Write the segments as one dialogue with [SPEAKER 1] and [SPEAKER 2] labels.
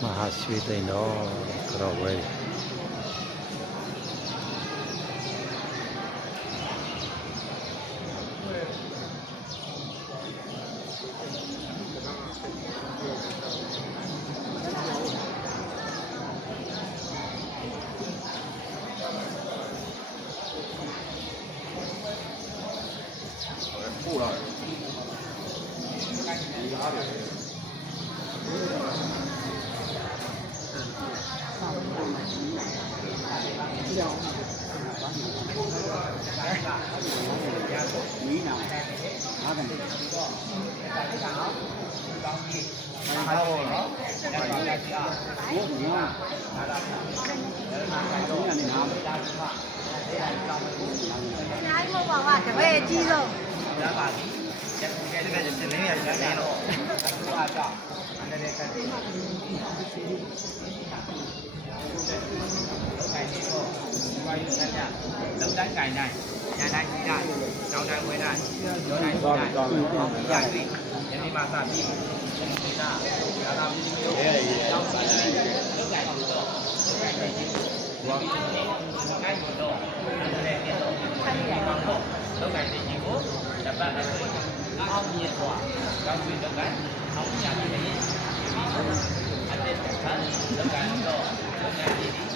[SPEAKER 1] Mahasweet, I know. Grabe. Thank you. dầu Mỹ nào Đó này Hãy subscribe cho kênh Ghiền Mì Gõ Để không bỏ
[SPEAKER 2] lỡ những video
[SPEAKER 1] hấp dẫn quay được anh nha đứng đến ngày này. Nhà này như này cháu này quay này. Chỗ này như này không bị giải quyết để đi mà làm gì đã làm gì đâu đâu phải là nước này được nước này thì cái nguồn đồ để tiếp tục còn một này thì chỉ bốn là ba hai mươi nó không nhiệt quá được đấy không chả như thế anh lên cảnh được nước này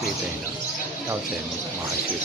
[SPEAKER 1] 去北门到北门去